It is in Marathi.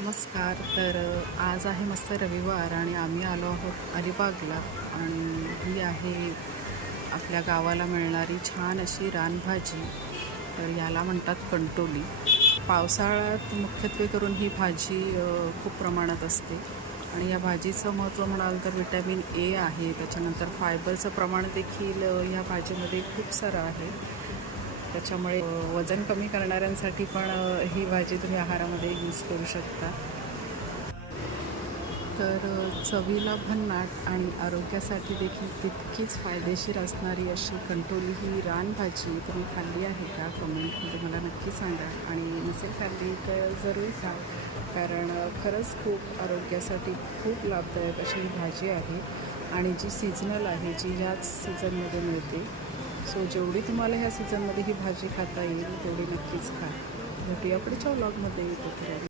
नमस्कार. तर आज आहे मस्त रविवार आणि आम्ही आलो आहोत अलिबागला आणि ही आहे आपल्या गावाला मिळणारी छान अशी रानभाजी. तर याला म्हणतात कंटोली. पावसाळ्यात मुख्यत्वे करून ही भाजी खूप प्रमाणात असते आणि या भाजीचं महत्त्व म्हणाल तर विटॅमिन ए आहे. त्याच्यानंतर फायबरचं प्रमाण देखील ह्या भाजीमध्ये खूप सारं आहे. त्याच्यामुळे वजन कमी करणाऱ्यांसाठी पण ही भाजी तुम्ही आहारामध्ये यूज करू शकता. तर चवीला भन्नाट आणि आरोग्यासाठी देखील तितकीच फायदेशीर असणारी अशी कंटोली ही रानभाजी तुम्ही खाल्ली आहे का? कमेंटमध्ये मला नक्की सांगा आणि नसेल खाल्ली तर जरूर खा, कारण खरंच खूप आरोग्यासाठी खूप लाभदायक अशी ही भाजी आहे आणि जी सीझनल आहे, जी ह्याच सीझनमध्ये मिळते. सो जेवढी तुम्हाला ह्या सीझनमध्ये ही भाजी खाता येईल तेवढी नक्कीच खा. भेटूया पुढच्या व्लॉगमध्ये.